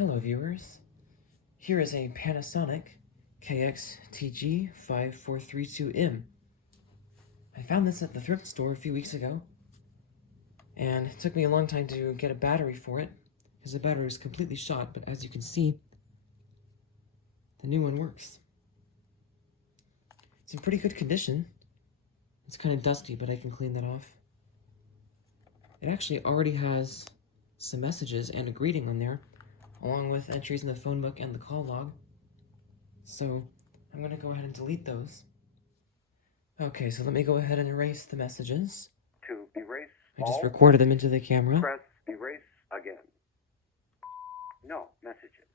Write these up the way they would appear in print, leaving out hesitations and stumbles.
Hello viewers, here is a Panasonic KX-TG5432M. I found this at the thrift store a few weeks ago, and it took me a long time to get a battery for it, because the battery was completely shot, but as you can see, the new one works. It's in pretty good condition. It's kind of dusty, but I can clean that off. It actually already has some messages and a greeting on there, along with entries in the phone book and the call log. So I'm going to go ahead and delete those. Okay, so let me go ahead and erase the messages. To erase I just all, recorded them into the camera. press erase again. No messages.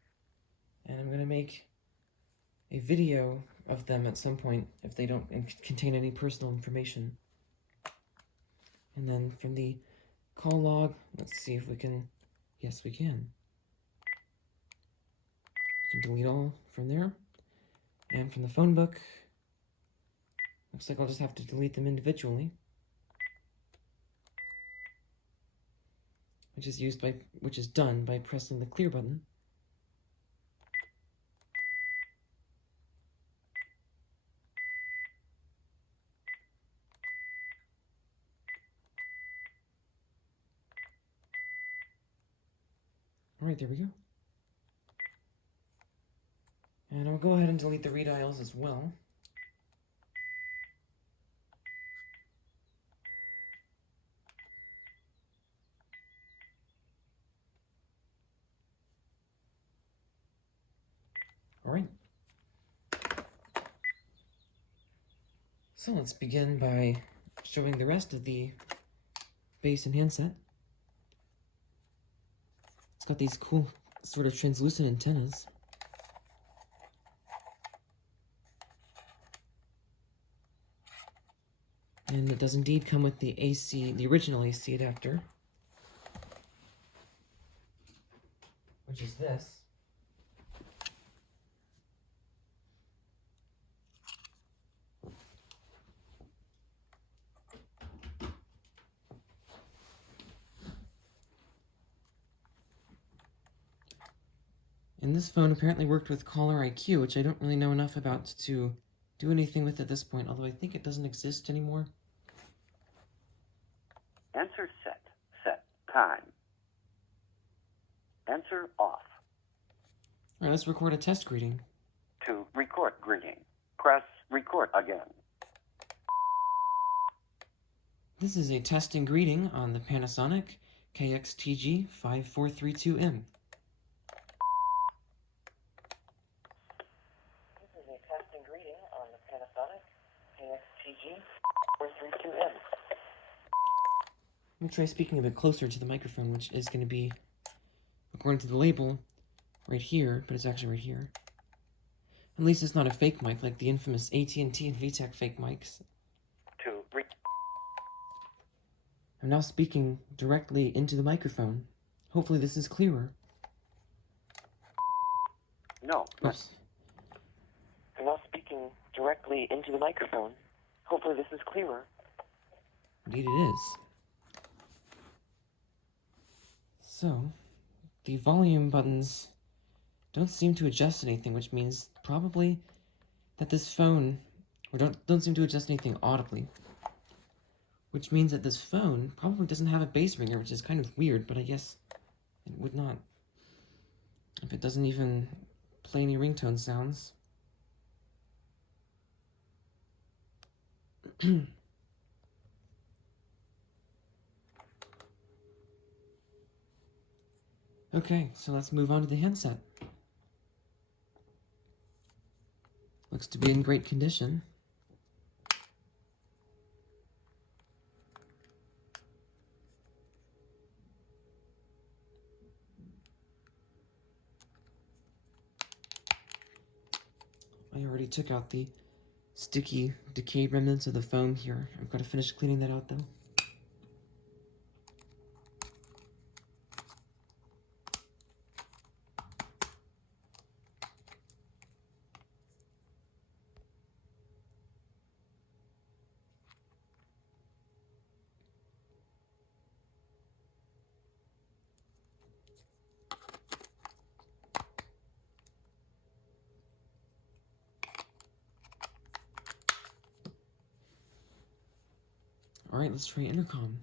And I'm going to make a video of them at some point if they don't contain any personal information. And then from the call log, let's see if we can. Yes, we can. We can delete all from there. And from the phone book, looks like I'll just have to delete them individually. Which is done by pressing the clear button. Alright, there we go. And I'll go ahead and delete the redials as well. Alright. So let's begin by showing the rest of the base and handset. It's got these cool sort of translucent antennas. And it does indeed come with the AC, the original AC adapter, which is this. And this phone apparently worked with Caller IQ, which I don't really know enough about to do anything with at this point, although I think it doesn't exist anymore. Answer set. Set. Time. Answer off. Alright, let's record a test greeting. To record greeting, press record again. This is a testing greeting on the Panasonic KX-TG5432M. This is a testing greeting on the Panasonic KX-TG432M. I'm going to try speaking a bit closer to the microphone, which is going to be, according to the label, right here, but it's actually right here. At least it's not a fake mic like the infamous AT&T and VTech fake mics. I'm now speaking directly into the microphone. Hopefully this is clearer. No. Oops. I'm now speaking directly into the microphone. Hopefully this is clearer. Indeed it is. So, the volume buttons don't seem to adjust anything, which means probably that this phone, or don't seem to adjust anything audibly. Which means that this phone probably doesn't have a bass ringer, which is kind of weird, but I guess it would not. If it doesn't even play any ringtone sounds. Okay, so let's move on to the handset. Looks to be in great condition. I already took out the sticky, decayed remnants of the foam here. I've got to finish cleaning that out though. Alright, let's try intercom.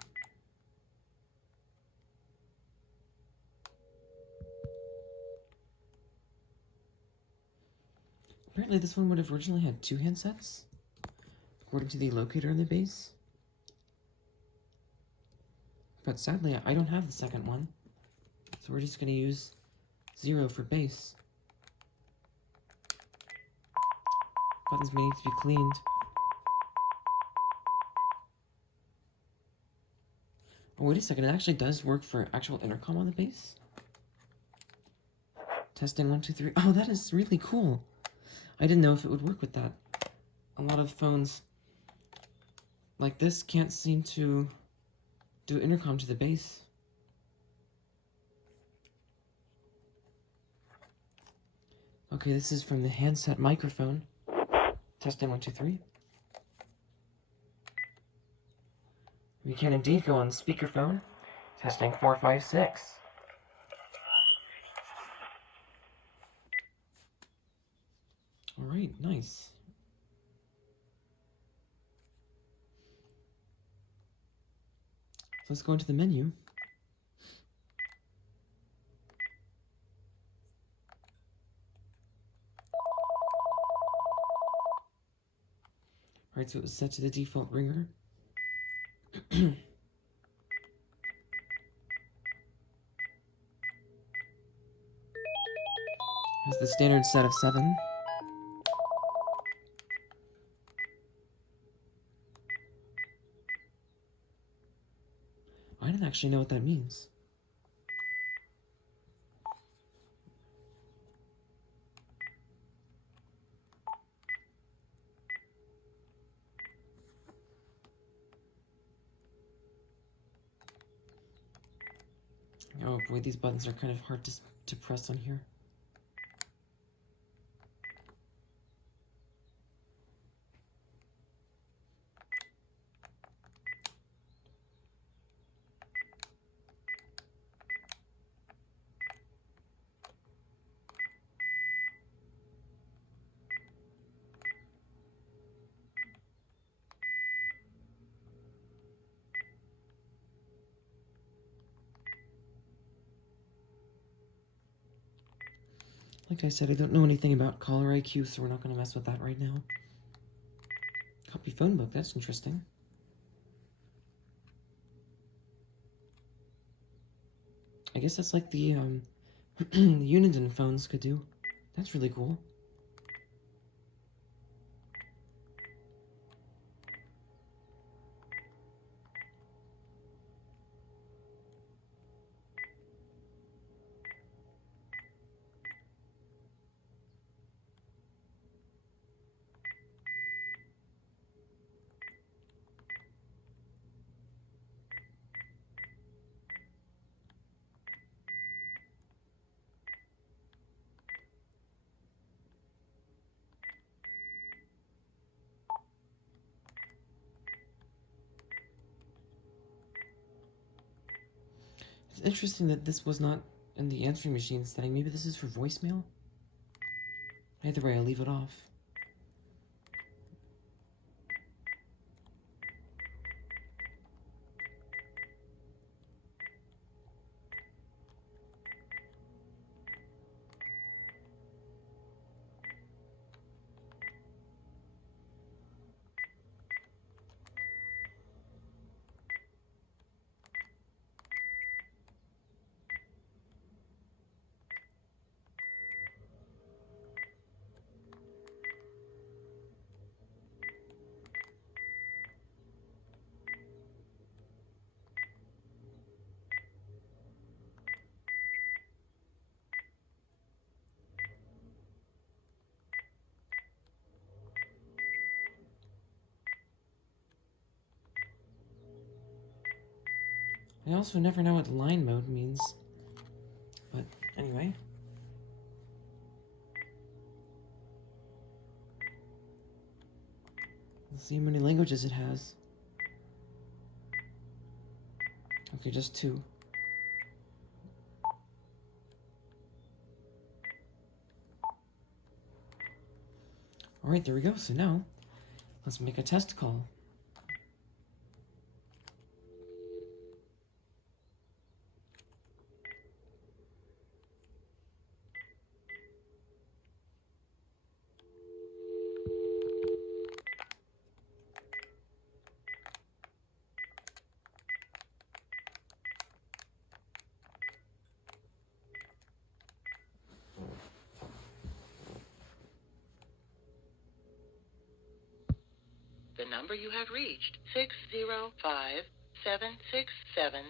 Apparently this one would have originally had 2 handsets, according to the locator in the base. But sadly, I don't have the second one, so we're just going to use 0 for base. Buttons may need to be cleaned. Oh, wait a second, it actually does work for actual intercom on the base? Testing 1, 2, 3. Oh, that is really cool. I didn't know if it would work with that. A lot of phones like this can't seem to do intercom to the base. Okay, this is from the handset microphone. Testing 1, 2, 3. We can indeed go on the speakerphone. Testing 4, 5, 6. Alright, nice. So let's go into the menu. Alright, so it was set to the default ringer. Has the standard set of 7. I don't actually know what that means. Oh boy, these buttons are kind of hard to press on here. Like I said, I don't know anything about caller IQ, so we're not going to mess with that right now. Copy phone book, that's interesting. I guess that's like the the Uniden phones could do. That's really cool. It's interesting that this was not in the answering machine setting. Maybe this is for voicemail? Either way, I'll leave it off. I also never know what line mode means. But anyway. Let's see how many languages it has. Okay, just 2. Alright, there we go. So now, let's make a test call. number you have reached, 605767.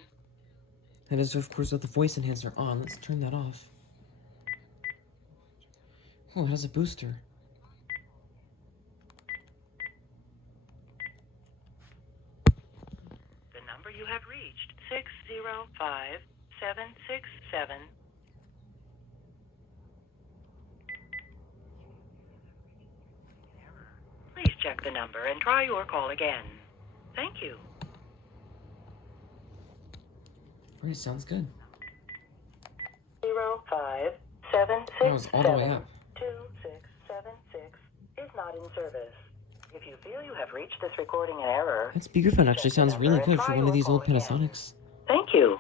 That is, of course, with the voice enhancer on. Let's turn that off. Oh, it has a booster. The number you have reached, 605767. Please check the number and try your call again. Thank you. Alright, sounds good. 05767. That was all the way up. 2676 is not in service. If you feel you have reached this recording in error, That speakerphone actually sounds really good for one of these old Panasonics. thank you.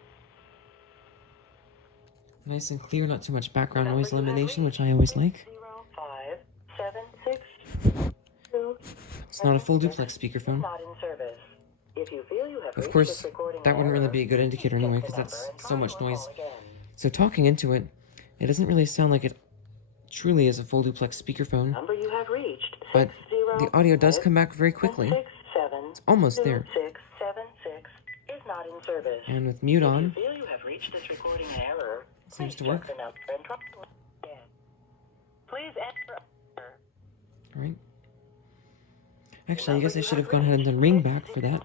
Nice and clear, not too much background noise elimination, which I always like. 05762. It's not a full duplex speakerphone. Not in service. If you feel you have Of reached course, this recording that wouldn't really error, be a good indicator check anyway, the because that's number and so try much your noise. call again. So talking into it, it doesn't really sound like it truly is a full duplex speakerphone, Number you have reached, but the audio does come back very quickly. It's almost there. 2676 is not in service. And with mute If on, you feel you have reached this recording in error, seems to please work. check the number and try again. Please enter. Alright. Actually, I guess I should have gone ahead and done ring back for that.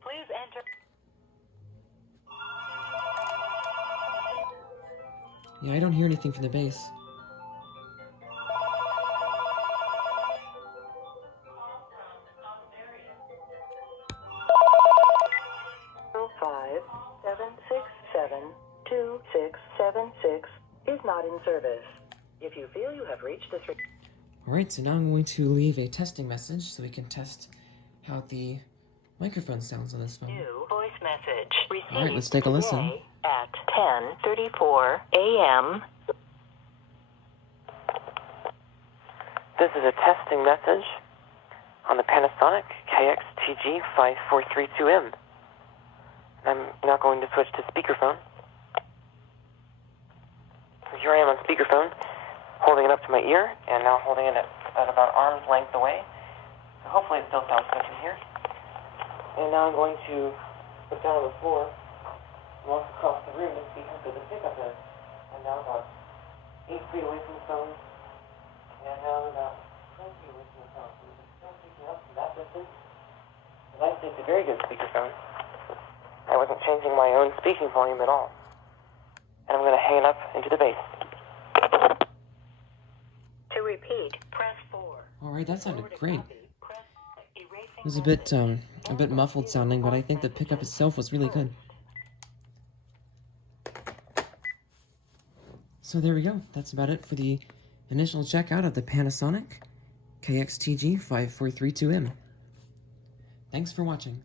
Please enter. Yeah, I don't hear anything from the bass. Five 767-2676 is not in service. If you feel you have reached this. Alright, so now I'm going to leave a testing message so we can test how the microphone sounds on this phone. New voice message received Alright, let's take a listen. today at 10:34 a.m. This is a testing message on the Panasonic KXTG5432M. I'm now going to switch to speakerphone. So here I am on speakerphone, holding it up to my ear, and now holding it at about arm's length away. So hopefully it still sounds good from here. And now I'm going to put down on the floor, walk across the room to see how good the pickup is. I'm now about 8 feet away from the phone, and now I'm about 20 feet away from the phone. So it's still picking up from that distance. But I think it's a very good speakerphone. I wasn't changing my own speaking volume at all. And I'm going to hang it up into the bass. To repeat, press 4. Alright, that sounded great. Press erasing It was a bit muffled sounding, but I think the pickup itself was really good. So there we go. That's about it for the initial checkout of the Panasonic KXTG5432M. Thanks for watching.